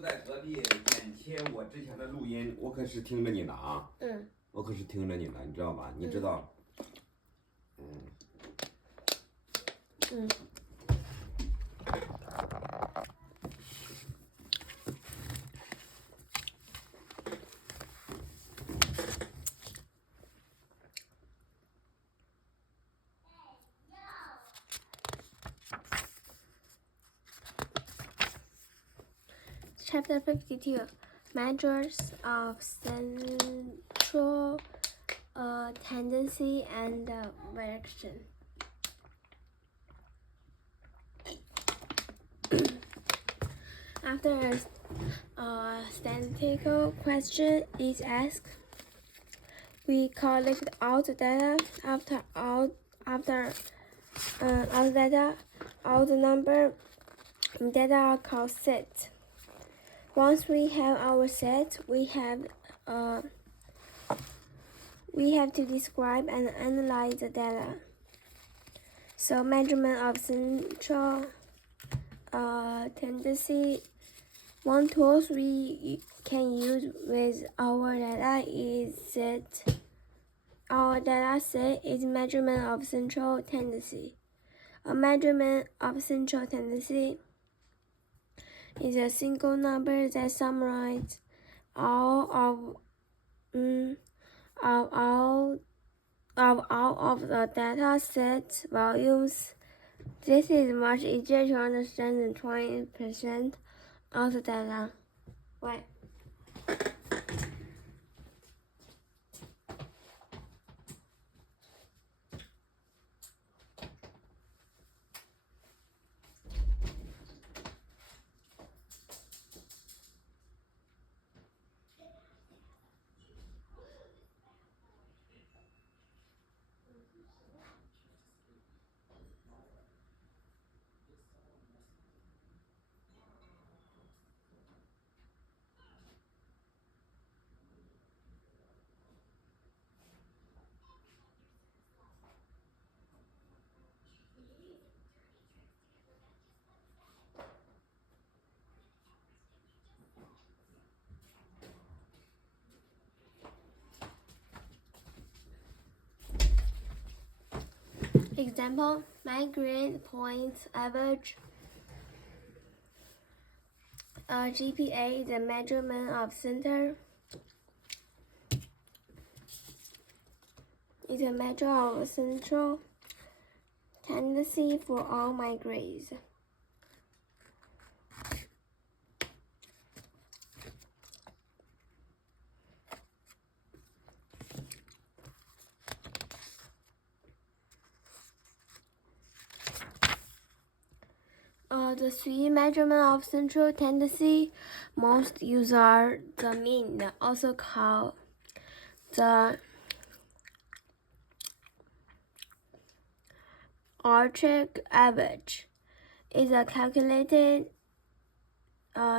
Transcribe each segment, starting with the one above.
就在隔壁剪切我之前的录音，我可是听着你的啊。我可是听着你的，你知道吧？你知道。Chapter 52 Measures of Central Tendency and Direction. After a statistical question is asked, we collect all the data. After all the data, all the number data are called sets. Once we have our set, we have to describe and analyze the data. So measurement of central tendency. One tool we can use with our data is that our data set is measurement of central tendency. A measurement of central tendency is a single number that summarizes all of the data set volumes. This is much easier to understand than 20% of the data. Wait. Example, my grade points average GPA is a measurement of center. It's a measure of central tendency for all my grades. The three measurements of central tendency most used are the mean, also called the arithmetic average, is a calculated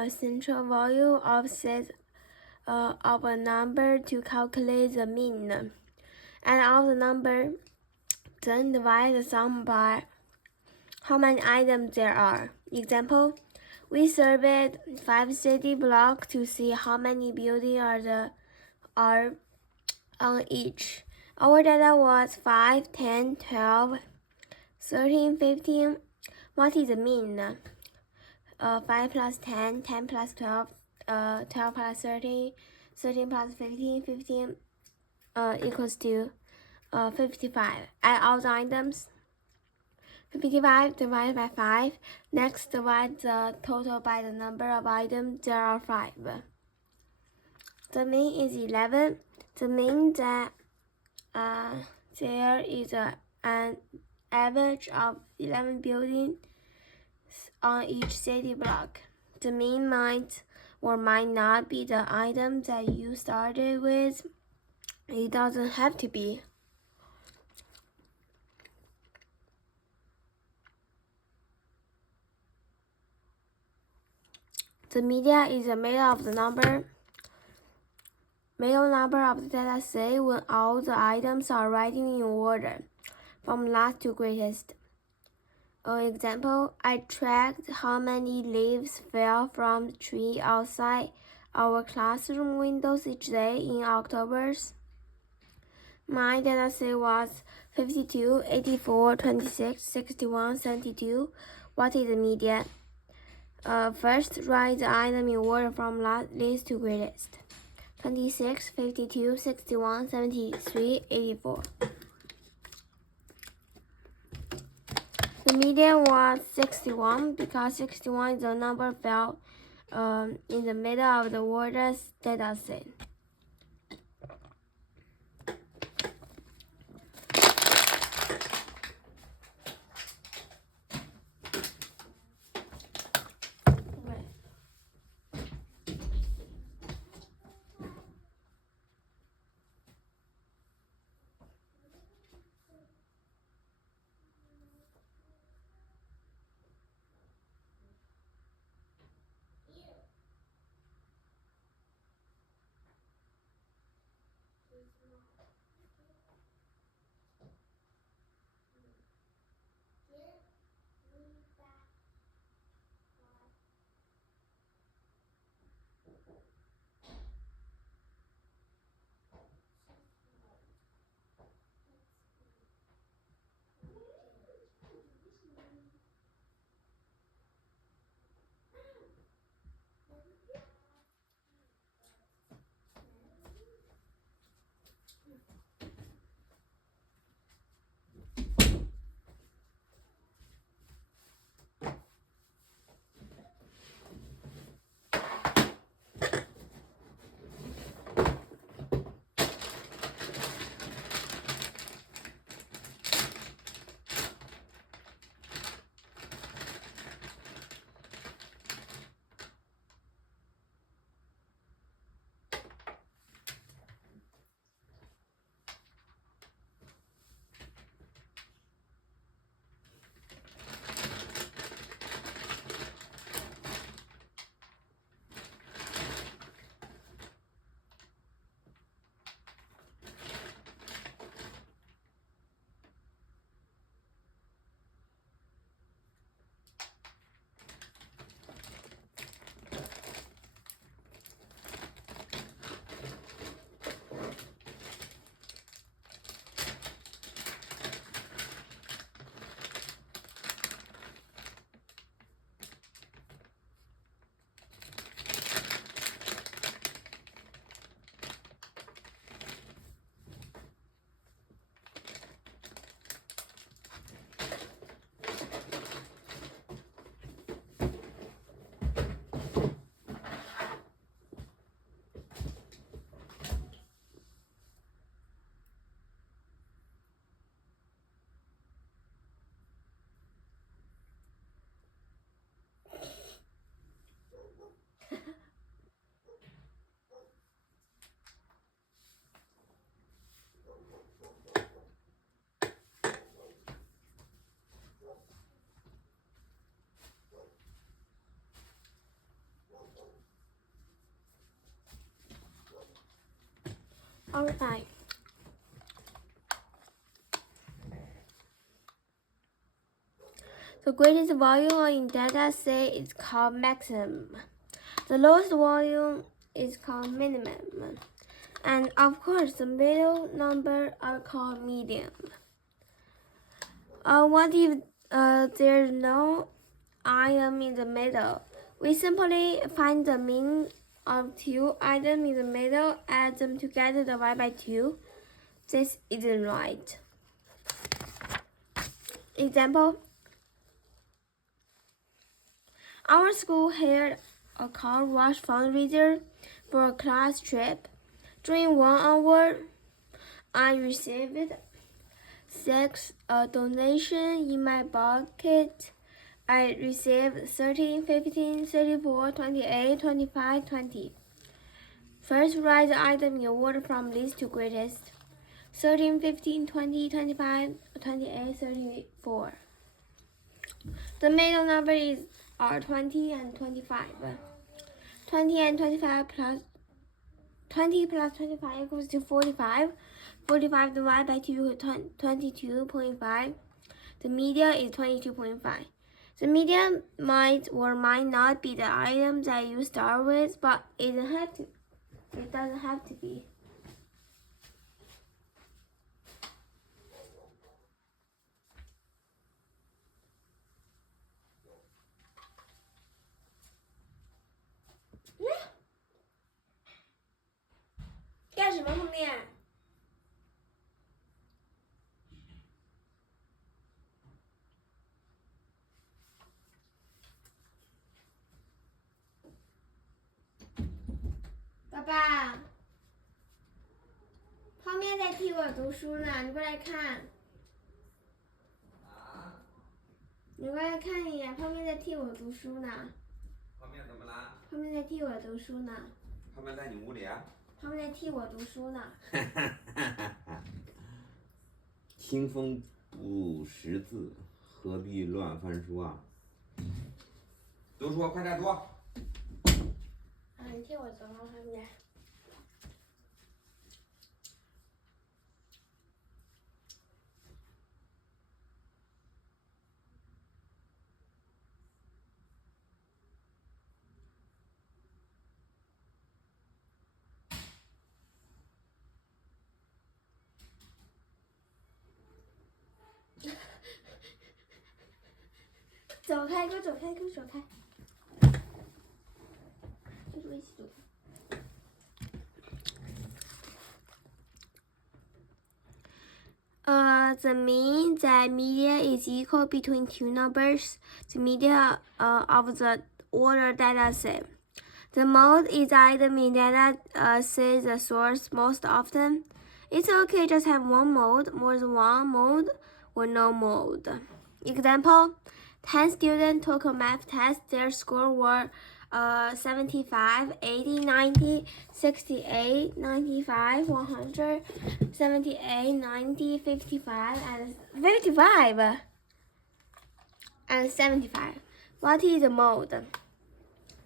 central value of set of a number to calculate the mean, and of the number, then divide the sum by how many items there are. Example, we surveyed 5 city blocks to see how many buildings are on each. Our data was 5, 10, 12, 13, 15. What is the mean? 5 plus 10, 10 plus 12, 12 plus 13, 13 plus 15, 15 equals to 55. Add all the items. 55 divided by 5. Next, divide the total by the number of items. There are 5. The mean is 11. The mean that there is an average of 11 buildings on each city block. The mean might or might not be the item that you started with. It doesn't have to be. The median is made of the middle number of the data set when all the items are writing in order, from last to greatest. Example, I tracked how many leaves fell from the tree outside our classroom windows each day in October. My data set was 52, 84, 26, 61, 72. What is the median? First, write the item in order from least to greatest. 26, 52, 61, 73, 84. The median was 61 because 61 is the number fell in the middle of the word's data set. Alright. The greatest volume in data set is called maximum. The lowest volume is called minimum. And of course, the middle number are called median. What if there's no item in the middle? We simply find the mean of two items in the middle, add them together, divide by 2. This isn't right. Example. Our school hired a car wash fundraiser for a class trip. During 1 hour, I received 6 donations in my bucket. I received 13, 15, 34, 28, 25, 20. First, write the item in order from least to greatest. 13, 15, 20, 25, 28, 34. The middle number are 20 and 25. 20 and 25 plus 20 plus 25 equals to 45. 45 divided by 2, 22.5. The median is 22.5. The median might or might not be the item that you start with, but it doesn't have to be. Yeah. 干什么后面？爸爸，泡面在替我读书呢，你过来看。你过来看一眼，泡面在替我读书呢。泡面怎么了？泡面在替我读书呢。泡面在你屋里啊？泡面在替我读书呢。清风不识字，何必乱翻书啊？读书，快点读。你替我读泡面。走开，给我走开，给我走开。跟我一起读。The mean that median is equal between two numbers. The median of the order data set. The mode is the item in data says the source most often. It's okay just have one mode, more than one mode, or no mode. Example, 10 students took a math test. Their score were 75, 80, 90, 68, 95, 100, 78, 90, 55, and 55. And 75. What is the mode?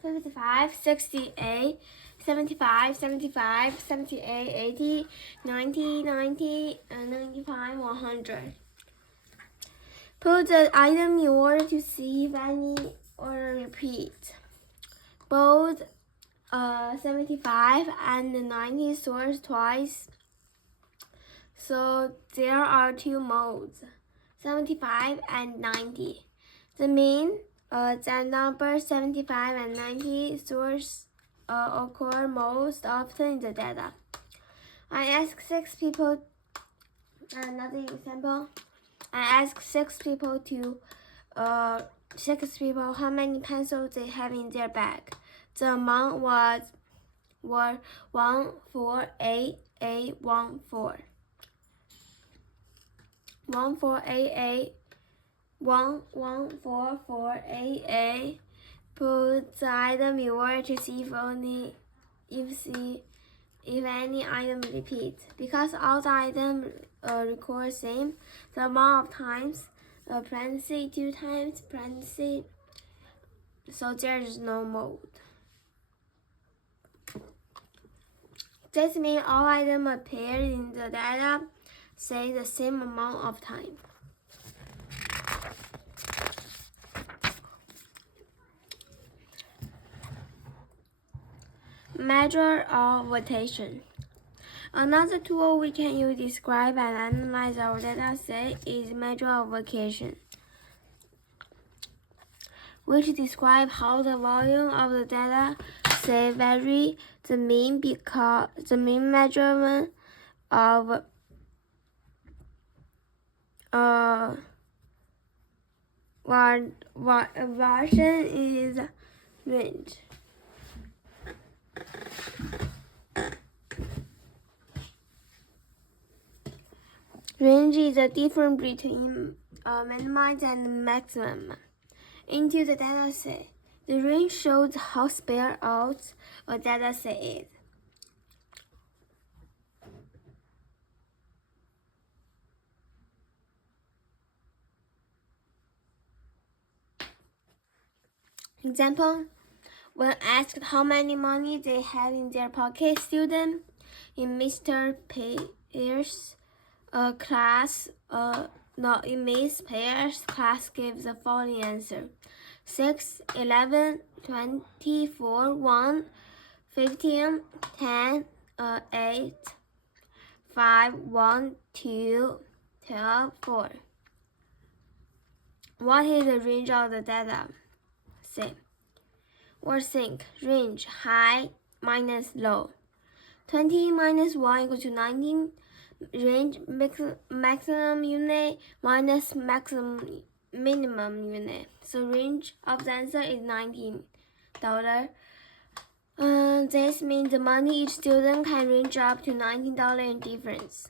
55, 68, 75, 75, 78, 80, 90, 90, and 95, 100. Put the item in order to see if any order repeats. Both 75 and 90 source twice. So there are two modes, 75 and 90. The mean that number 75 and 90 source occur most often in the data. I asked 6 people, another example. I asked 6 people how many pencils they have in their bag. The amount were 1488814. 14488. Put the item in order to see if any item repeats. Because all the items record same, the amount of times, parentheses 2 times, parentheses, so there is no mode. This means all items appear in the data say the same amount of time. Measure of rotation. Another tool we can use to describe and analyze our data set is measure of rotation, which describes how the volume of the data set varies. The mean measurement of variation is range. Range is the difference between minimum and maximum into the data set. The range shows how spread out a data set is. Example, when asked how many money they have in their pocket, students in Mr. Pierce's class the image pairs class gives the following answer: 6, 11, 24, 1, 15, 10, 8, 5, 1, 2, 12, 4. What is the range of the data? Say. Or think. Range high minus low. 20 minus 1 equals to 19. Range maximum unit minus minimum unit. So range of the answer is $19. This means the money each student can range up to $19 in difference.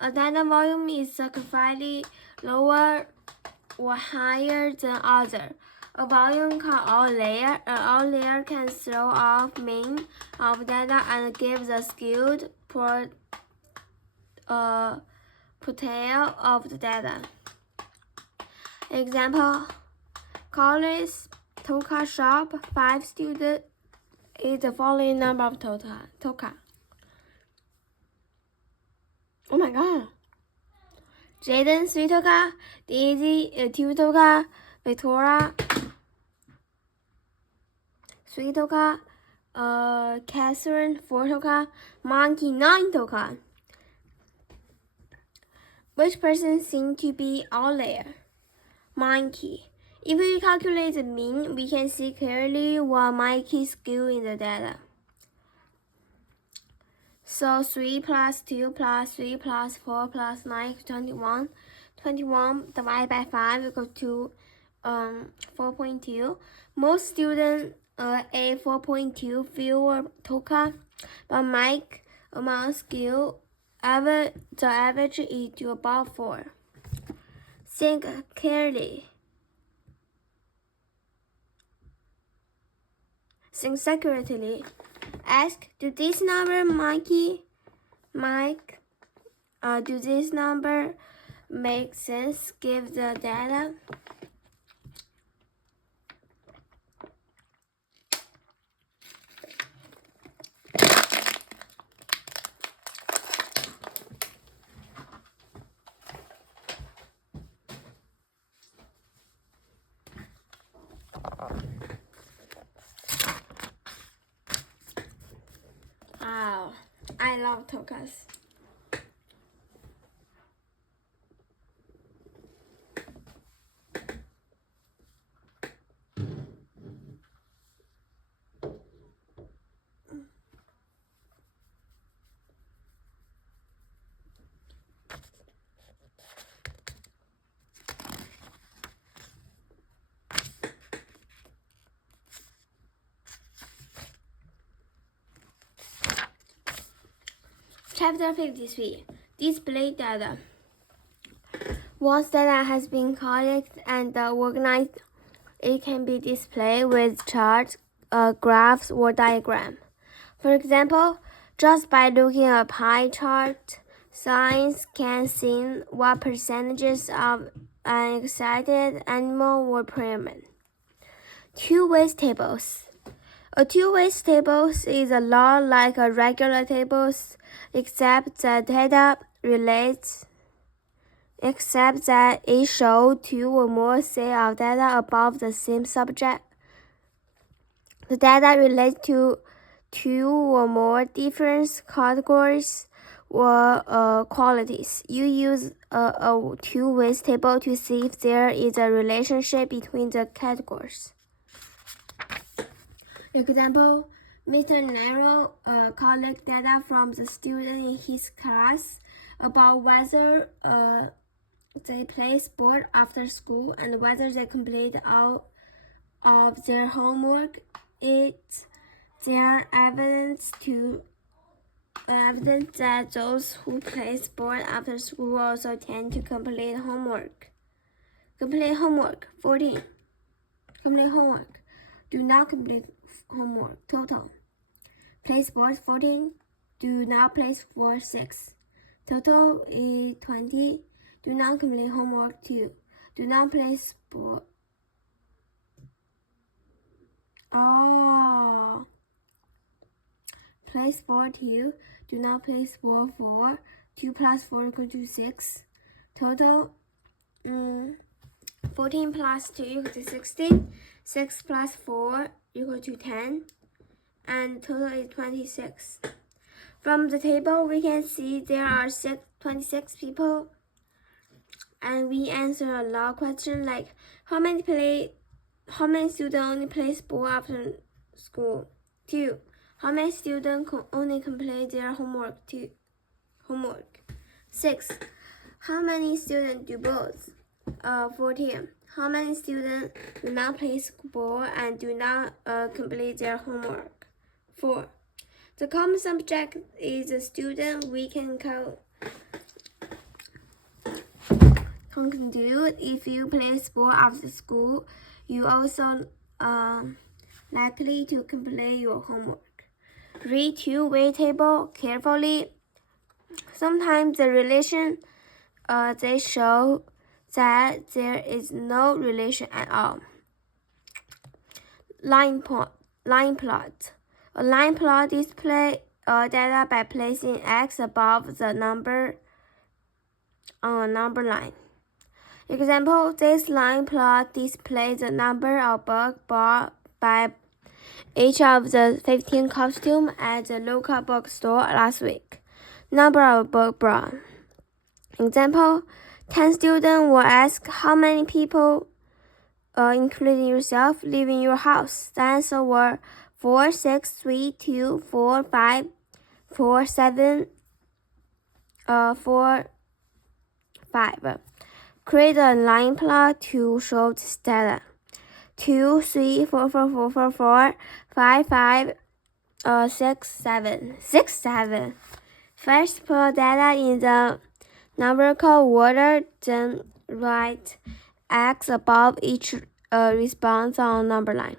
A data volume is significantly lower or higher than other. A volume called outlier. An outlier can throw off mean of data and give the skewed portrayal of the data. Example: college Toka shop 5 students is the following number of Toka. Oh my god. Jaden 3 Toka, Daisy 2 Toka, Victoria 3 Toka, Catherine 4 Toka, Monkey 9 Toka. Which person seems to be outlier? Monkey. If we calculate the mean, we can see clearly what Monkey skew in the data. So 3 plus 2 plus 3 plus 4 plus 9 is 21. 21 divided by 5 equals to 4.2. Most students a 4.2 fewer Toka, but Mike amount skew the average is to about 4. Think clearly. Think accurately. Ask, do this number do this number make sense? Give the data. Wow, I love Tokas. Chapter 53. Display data. Once data has been collected and organized, it can be displayed with charts, graphs, or diagrams. For example, just by looking at a pie chart, science can see what percentages of an excited animal were present. Two-way tables. A two-way table is a lot like a regular table, except that it shows 2 or more sets of data about the same subject. The data relates to 2 or more different categories or qualities. You use a two-way table to see if there is a relationship between the categories. Example, Mr. Nero collects data from the student in his class about whether they play sport after school and whether they complete all of their homework. It's there evidence that those who play sport after school also tend to complete homework. Complete homework 14. Complete homework. Do not complete homework total. Play sports 14. Do not play sports 6. Total is 20. Do not complete homework 2. Do not play sport. Play sport 2. Do not play sport 4. 2 plus 4 equals to 6. Total 14 plus 2 equals to 16. 6 plus 4 equals to 10. And total is 26. From the table, we can see there are 26 people. And we answer a lot of questions like how many students only play sport after school? 2. How many students only complete their homework? 6. How many students do both? 14. How many students do not play sport and do not complete their homework? 4. The common subject is a student. We can conclude if you play sport after school, you also likely to complete your homework. Read two-way table carefully. Sometimes the relation they show that there is no relation at all. Line plot. A line plot displays data by placing X above the number on a number line. Example, this line plot displays the number of books bought by each of the 15 costumes at the local bookstore last week. Number of books bought. Example, 10 students were asked how many people, including yourself, live in your house. The answer were 4, 6, 3, 2, 4, 5, 4, 7, 4, 5. Create a line plot to show this data. 2, 3, 4, 4, 4, 4, 4, 5, 5, 6, 7. 6, 7. First, put data in the numerical order, then write X above each response on a number line.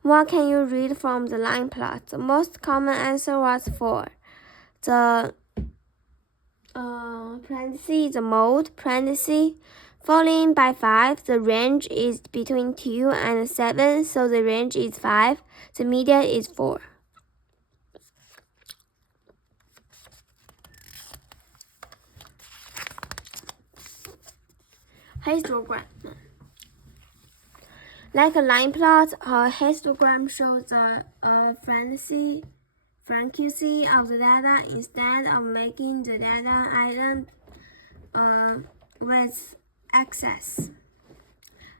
What can you read from the line plot? The most common answer was 4. The parenthesis, the mode, parenthesis, following by 5. The range is between 2 and 7, so the range is 5. The median is 4. Histogram. Like a line plot, a histogram shows the frequency of the data instead of making the data item with axes.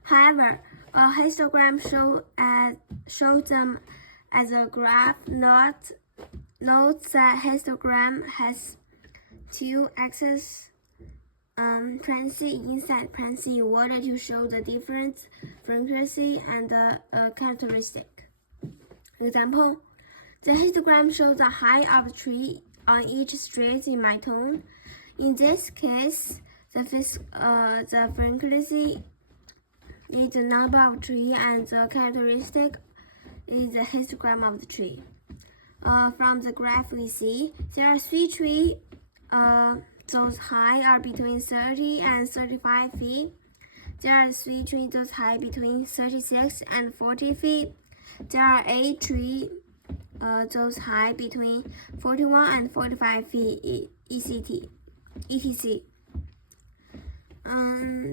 However, a histogram shows them as a graph. Note that histogram has 2 axes. Parentheses inside parentheses in order to show the different frequency and characteristic. Example, the histogram shows the height of the tree on each street in my town. In this case, the frequency is the number of trees and the characteristic is the histogram of the tree. From the graph we see there are 3 trees. Those height are between 30 and 35 feet. There are 3 trees those height between 36 and 40 feet. There are 8 trees those height between 41 and 45 feet, etc.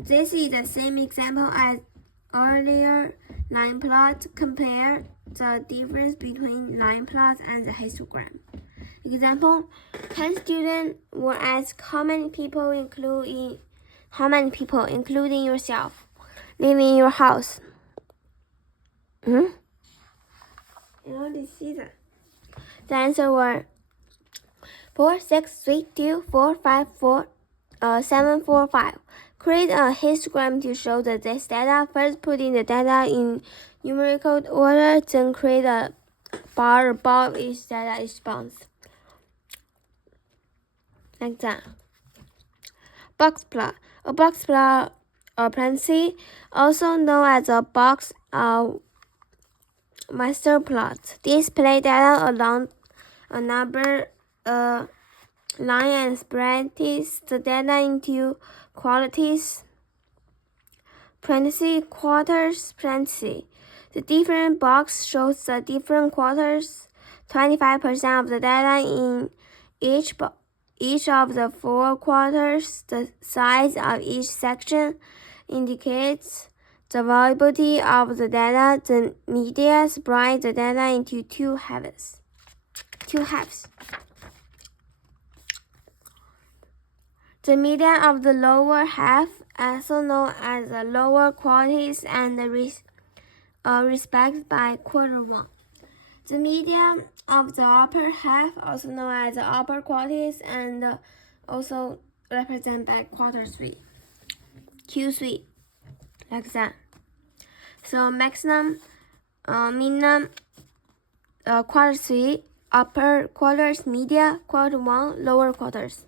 This is the same example as earlier line plot. Compare the difference between line plot and the histogram. Example, 10 students were asked how many people, including yourself, live in your house. You already see that. The answer were 4, 6, 3, 2, 4, 5, 4, 7, 4, 5. Create a histogram to show this data. First, put in the data in numerical order, then create a bar above each data response. Like that. Box plot. A box plot or parenthesis, also known as a box master plot, display data along a number line and spreads the data into quantities. Parenthesis, quarters, parenthesis. The different box shows the different quarters. 25% of the data in each each of the 4 quarters. The size of each section indicates the variability of the data. The media spreads the data into two halves. The median of the lower half, also known as the lower quarters, and respected by quarter 1. The median of the upper half, also known as the upper quarters, and also represented by quarter 3, Q3, like that. So maximum, minimum, quarter 3, upper quarters, media, quarter 1, lower quarters.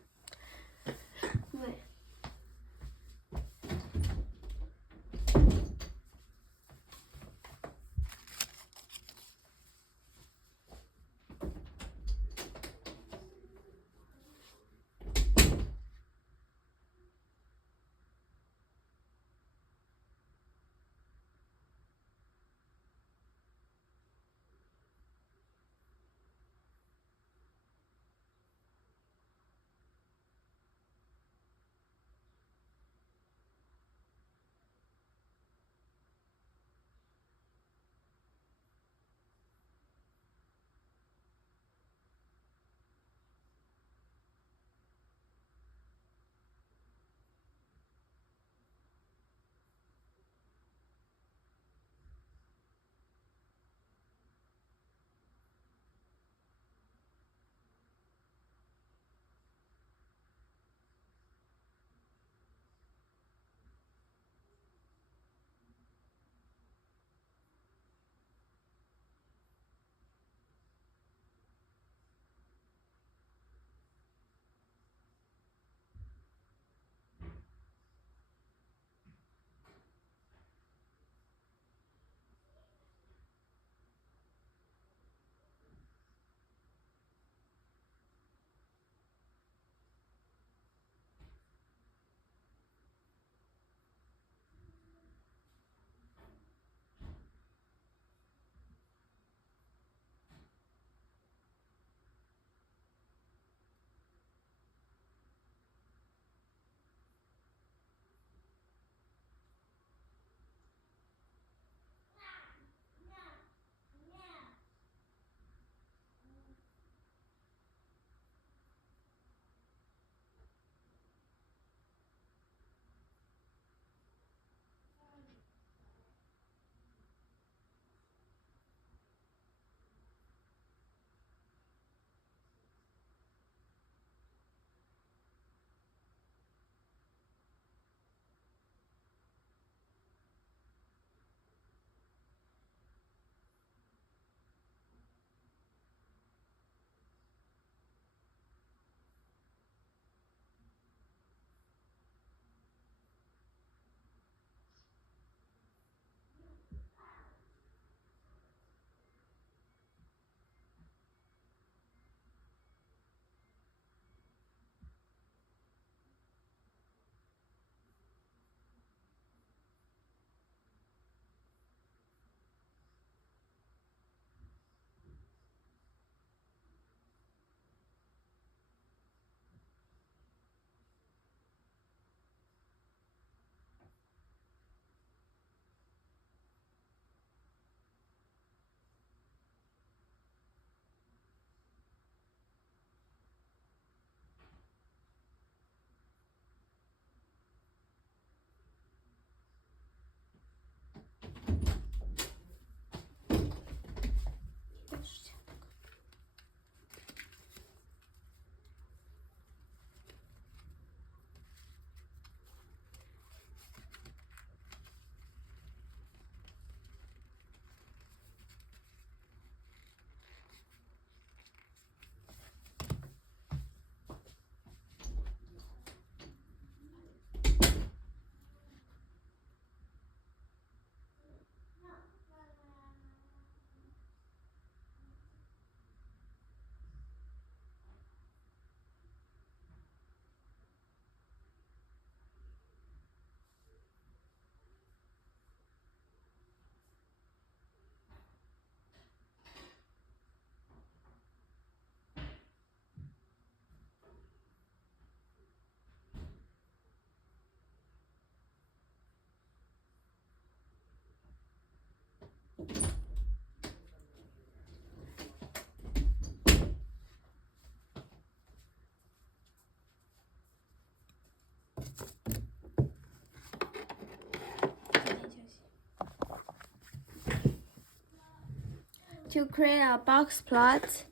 To create a box plot,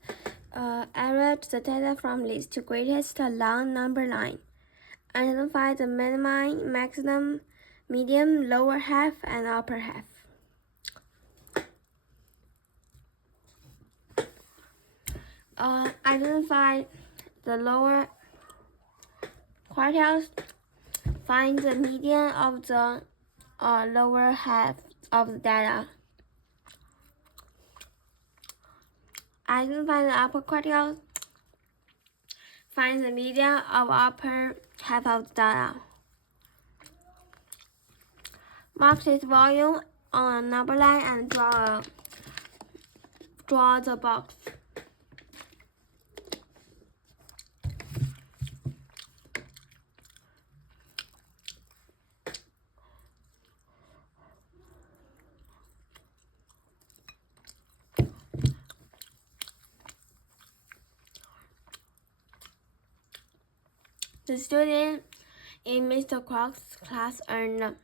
arrange the data from least to greatest along number line. Identify the minimum, maximum, medium, lower half, and upper half. Identify the lower quartiles. Find the median of the lower half of the data. Identify the upper quartiles. Find the median of upper half of the data. Mark this volume on a number line and draw the box. The student in Mr. Krog's class earned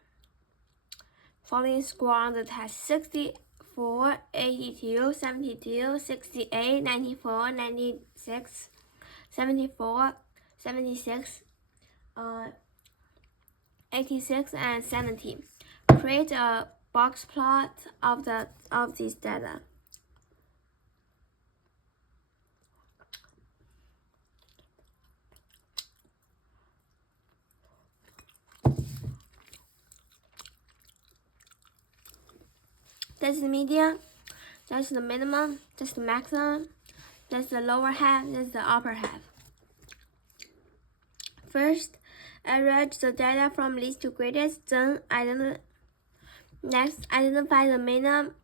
following score on the test: 64, 82, 72, 68, 94, 96, 74, 76, 86, and 70. Create a box plot of these data. That's the median, that's the minimum, that's the maximum, that's the lower half, that's the upper half. First, arrange the data from least to greatest, then next identify the minimum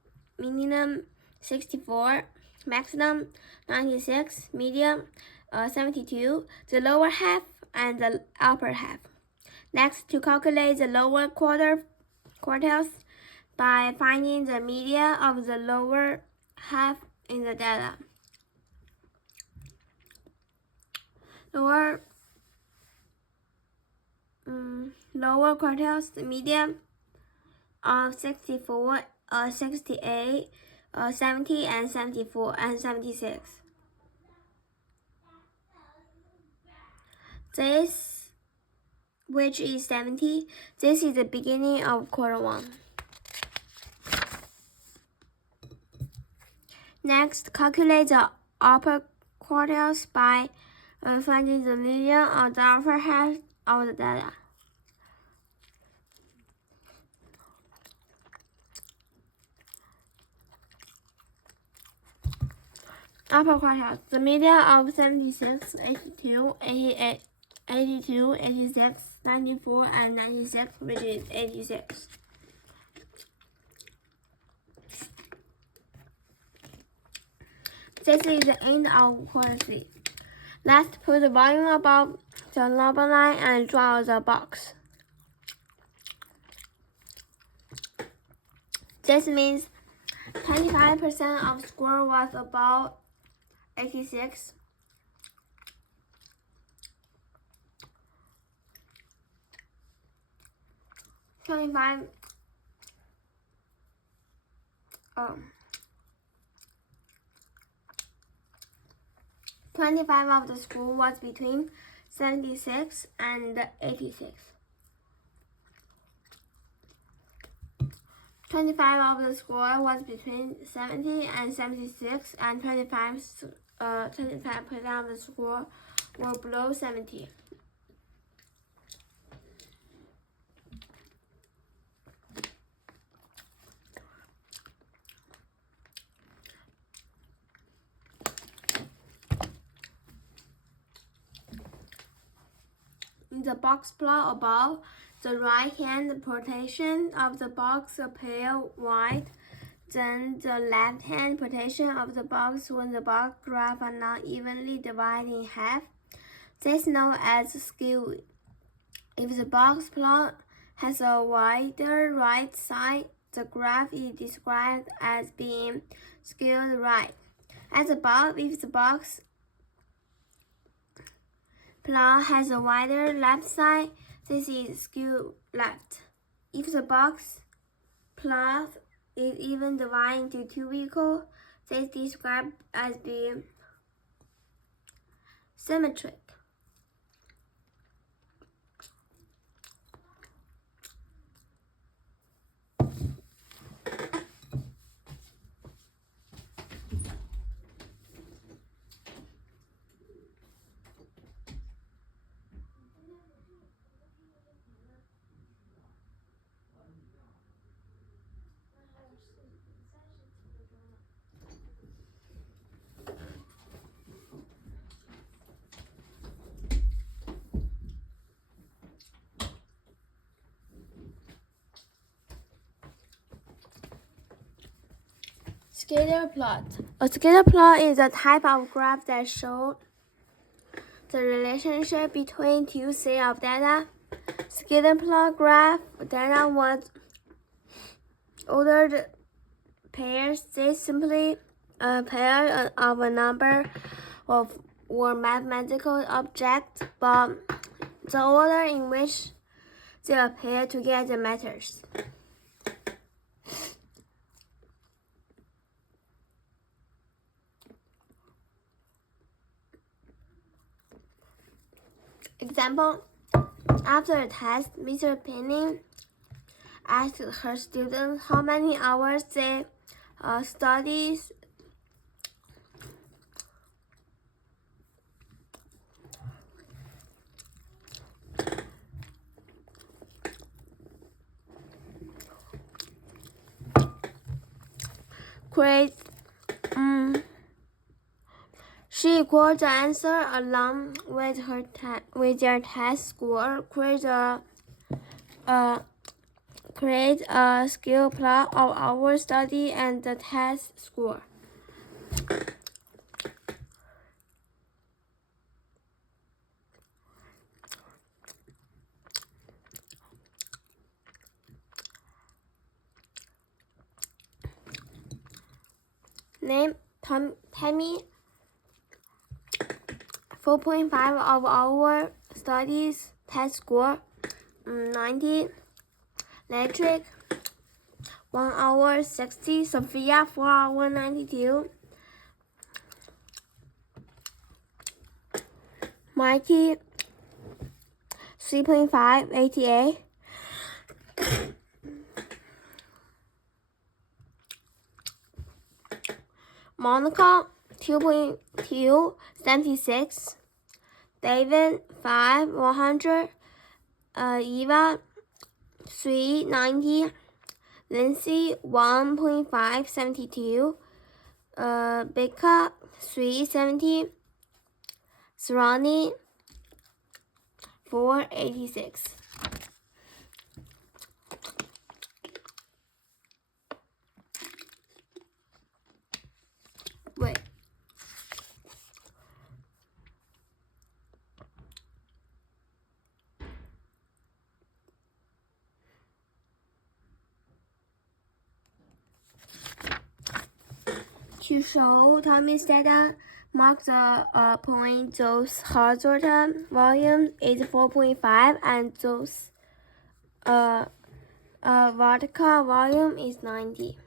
64, maximum 96, medium 72, the lower half, and the upper half. Next, to calculate the lower quartiles by finding the median of the lower half in the data. Lower quartiles, the median of 64, 68, 70, and 74, and 76. This, which is 70, this is the beginning of quarter 1. Next, calculate the upper quartiles by finding the median of the upper half of the data. Upper quartiles, the median of 76, 82, 88, 82, 86, 94, and 96, which is 86. This is the end of quarter 3. Let's put the volume above the number line and draw the box. This means 25% of score was about 86. 25 of the score was between 76 and 86. 25 of the score was between 70 and 76, and 25% of the score were below 70. In the box plot above, the right-hand portion of the box appears white, then the left-hand portion of the box when the box graphs are not evenly divided in half. This is known as skewing. If the box plot has a wider right side, the graph is described as being skewed right. As above, if the box plot has a wider left side, this is skewed left. If the box plot is even divided into two equal, This is described as being symmetric. Scatter plot. A scatter plot is a type of graph that shows the relationship between two sets of data. Scatter plot graph data was ordered pairs. They simply a pair of a number of or mathematical objects, but the order in which they appear together matters. Example, after a test, Mr. Penning asked her students how many hours they studied. She equals the answer along with their test score. Create a skill plot of our study and the test score. Name Tammy. 4.5 of our studies test score 90. Electric 1 hour 60. Sophia 4 hour 92. Mikey 3.5 88. Monica 2.2 76. David 5 100. Eva 3 90. Lindsay 1.5 72. Becca 3 70. Serrani 4 86. Wait. To show Tommy's data, mark the point those horizontal volume is 4.5 and those vertical volume is 90.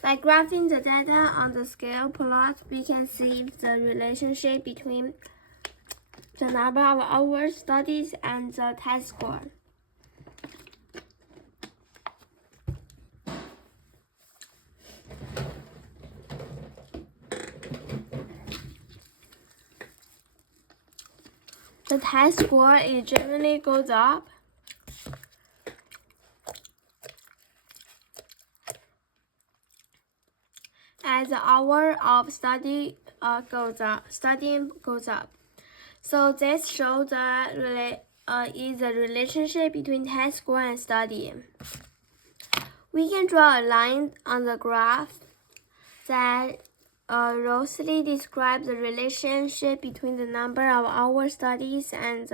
By graphing the data on the scale plot, we can see the relationship between the number of hours studied and the test score. The test score generally goes up as the hour of studying goes up. So this shows the relationship between test score and studying. We can draw a line on the graph that rosely describes the relationship between the number of hours studied and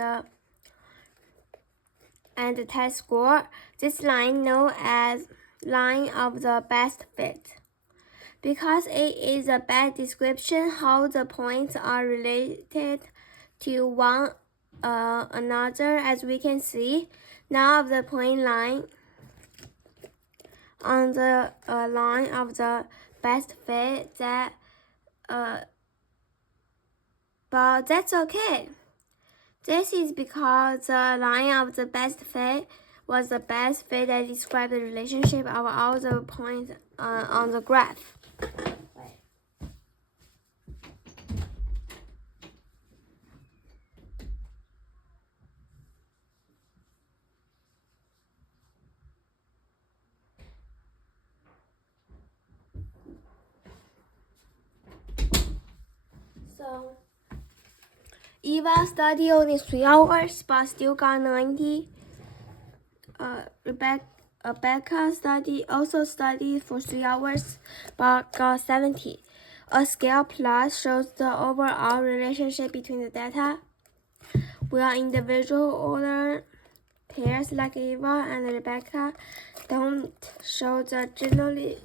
the test score. This line known as line of the best fit, because it is a bad description how the points are related to one another. As we can see, Now of the point line on the line of the best fit that but that's okay. This is because the line of the best fit was the best fit that described the relationship of all the points on the graph. So Eva studied only 3 hours but still got 90. Rebecca also studied for 3 hours but got 70. A scale plot shows the overall relationship between the data, where individual order pairs like Eva and Rebecca don't show the general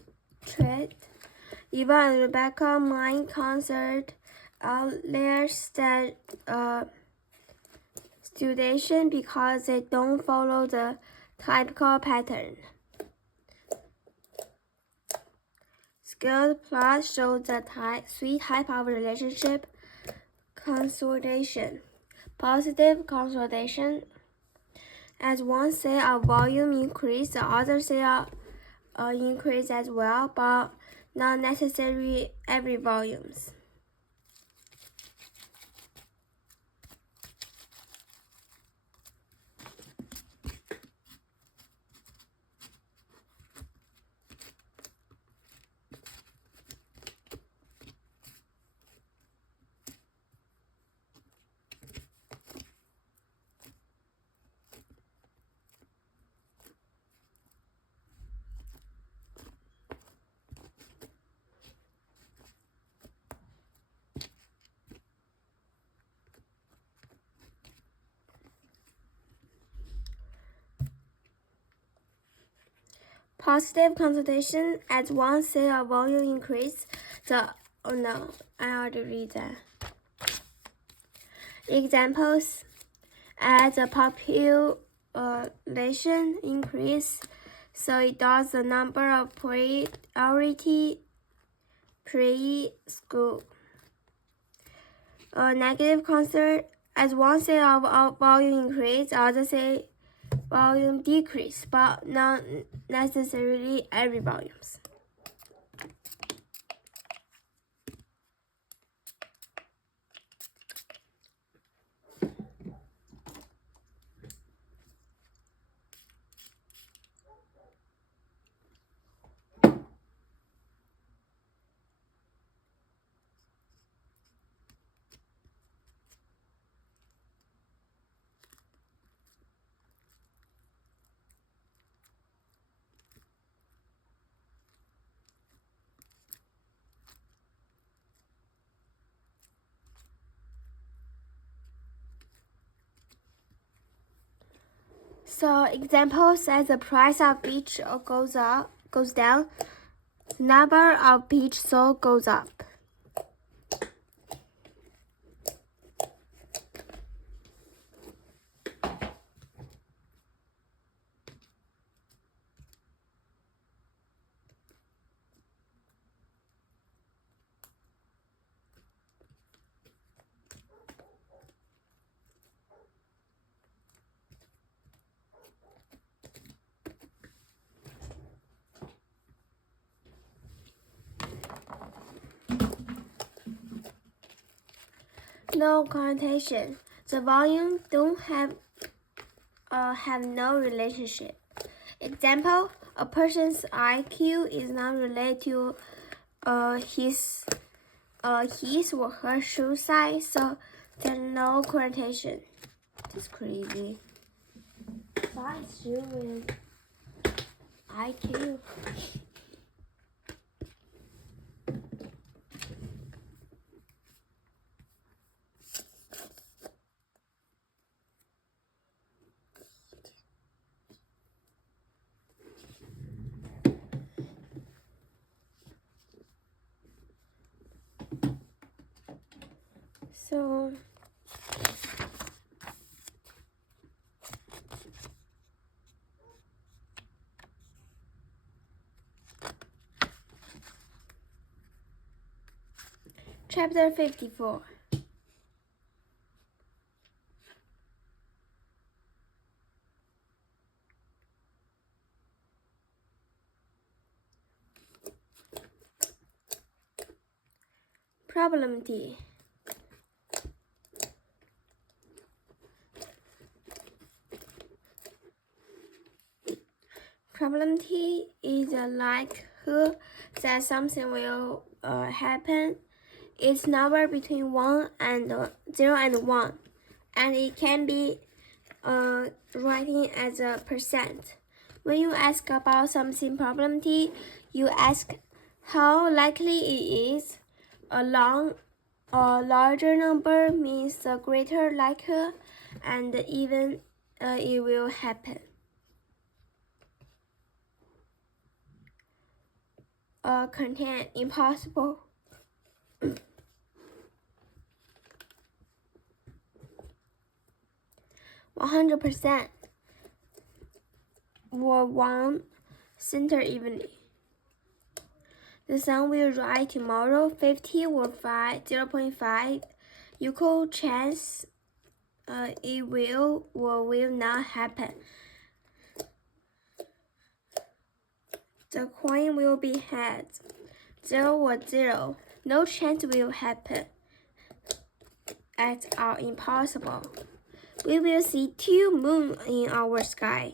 trait. Eva and Rebecca might consider outliers that studation because they don't follow the typical pattern. Scaled plots show the three types of relationship: consolidation, positive consolidation. As one set of volume increase, the other set increase as well, but not necessarily every volumes. Positive consolidation, as one set of volume increase, I already read that. Examples: as the population increase, so it does the number of priority preschool. Negative constant, as one set of volume increase, other say volume decrease, but not necessarily every volumes. So examples: as the price of each goes down, the number of each sold goes up. No connotation. The volume don't have no relationship. Example: a person's IQ is not related to his or her shoe size, so there's no correlation. That's crazy. Size shoe with IQ. So Chapter 54. Problem T. Problem T is a likelihood that something will happen. It's number between 0 and 1, and it can be written as a percent. When you ask about something problem T, you ask how likely it is. A larger number means the greater likelihood, and even it will happen. Contain impossible. 100% or 1 center evenly. The sun will rise tomorrow. 50 or 0.5 equal chance it will or will not happen. The coin will be heads. 0 or 0. No chance will happen. At all impossible. We will see 2 moons in our sky.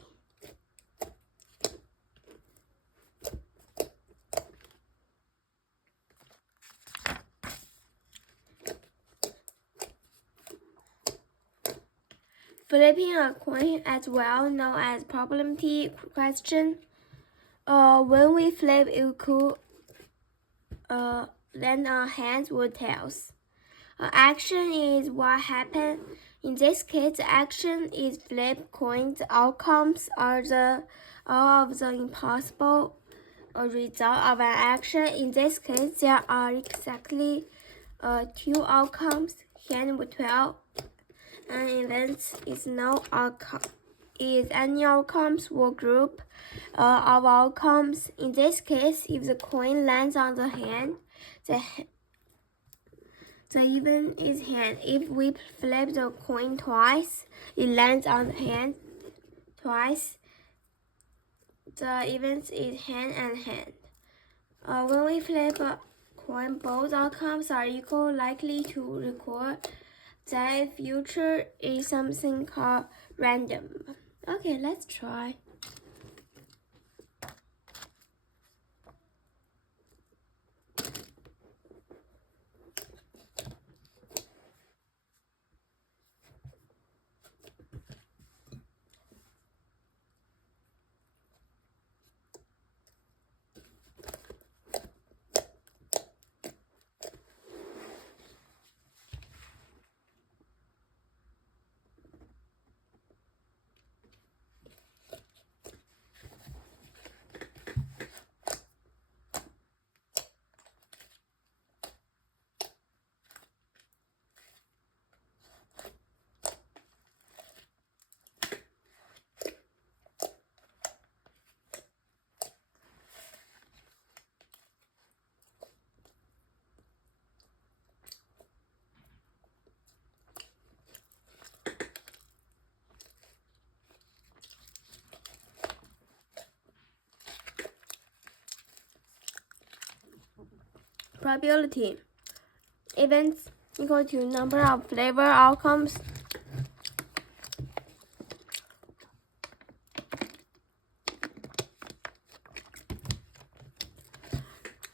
Flipping a coin, as well known as problem T question. When we flip, it could land on heads or tails. Action is what happened. In this case, the action is flip coins. The outcomes are all of the impossible result of an action. In this case, there are exactly 2 outcomes. Hand with 12. An event is no outcome. Is any outcomes or group of outcomes. In this case, if the coin lands on the hand, the event is hand. If we flip the coin twice, it lands on the hand twice. The event is hand and hand. When we flip a coin, both outcomes are equal likely to record. The future is something called random. Okay, let's try. Probability. Events equal to number of flavor outcomes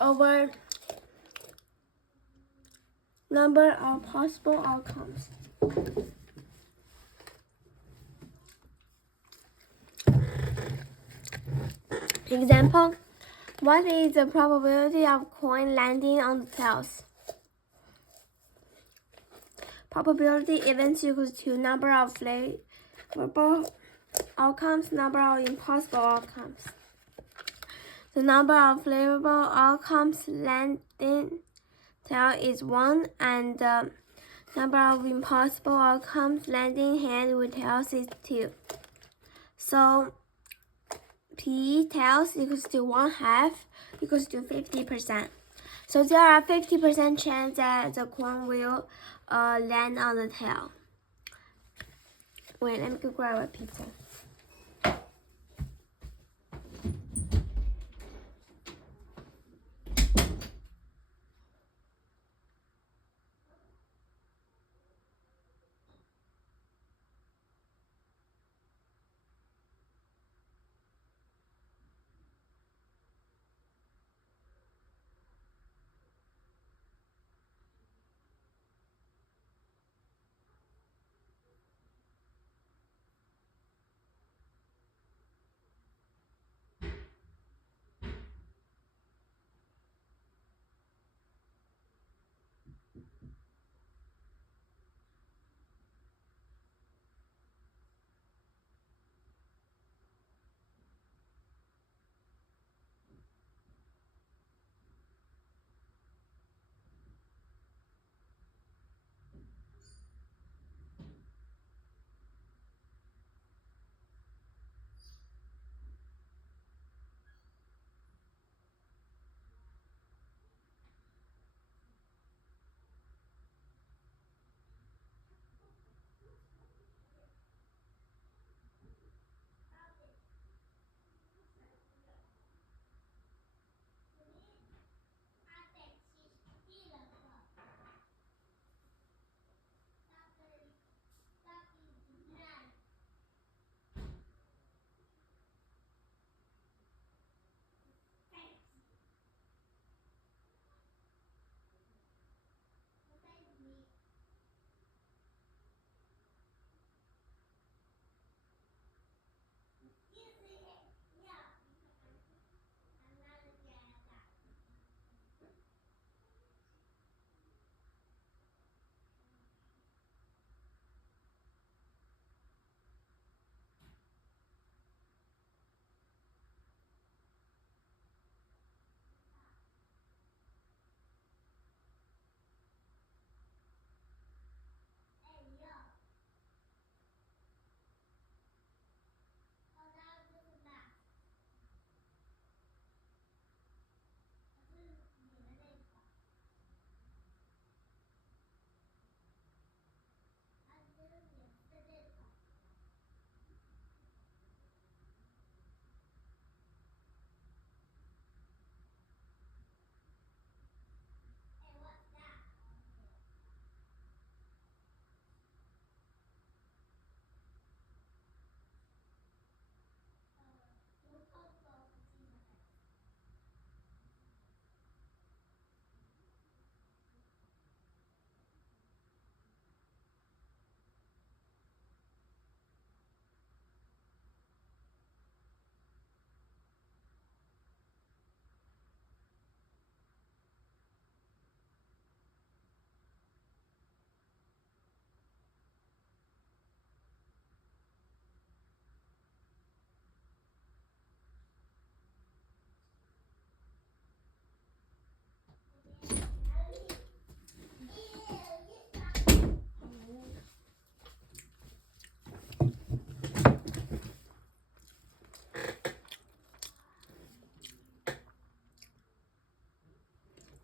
over number of possible outcomes. Example, what is the probability of coin landing on the tails? Probability events equals to number of favorable outcomes, number of impossible outcomes. The number of favorable outcomes landing tail is 1, and the number of impossible outcomes landing hand with tails is 2. So P tails equals to 1/2 equals to 50%. So there are 50% chance that the corn will land on the tail. Wait, let me go grab a pizza.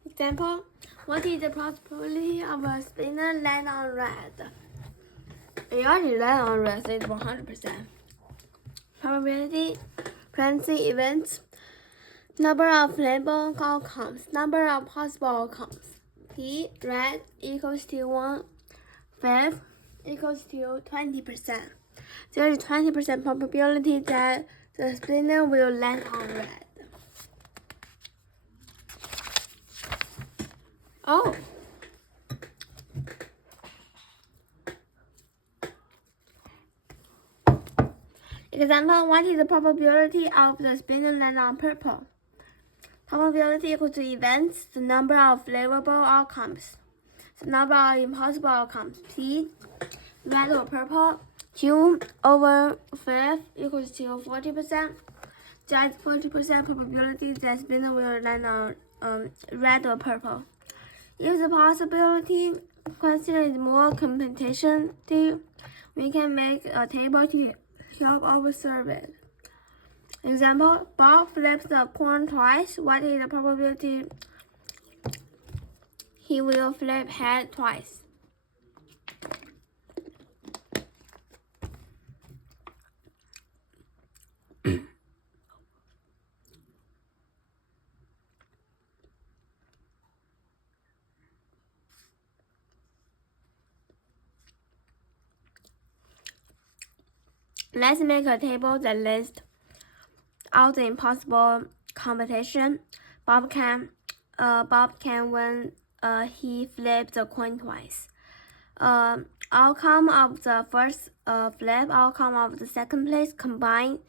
Example, what is the probability of a spinner land on red? It already land on red, so it's 100%. Probability, frequency events, number of label outcomes, number of possible outcomes. P, red equals to 1, 5 equals to 20%. There is 20% probability that the spinner will land on red. Oh. Example, what is the probability of the spinner land on purple? Probability equals to events, the number of favorable outcomes, the number of impossible outcomes. P, red or purple. Q over 5 equals to 40%. That's 40% probability that spinner will land on red or purple. If the possibility question is more computative, we can make a table to help observe it. Example, Bob flips the coin twice. What is the probability he will flip head twice. Let's make a table that lists all the impossible competition Bob can win. He flips the coin twice. Outcome of the first flip, outcome of the second place, combine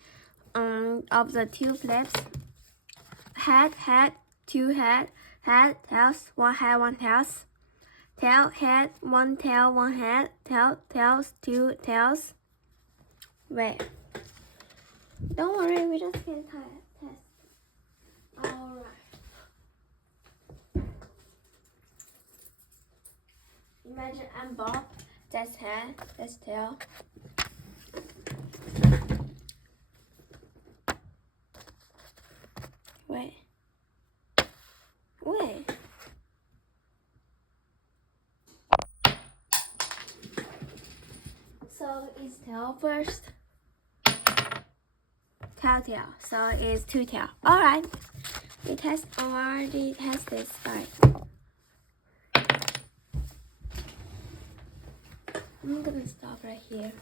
of the two flips. Head, two head, tails, one head, one tails. Tail, head, one tail, one head, tails, two tails. Wait. Don't worry, we just can test. Alright. Imagine I'm Bob. That's head, that's tail. Wait. So it's tail first. Tail. So it's two tail. Alright. We already test this. Alright. I'm gonna stop right here.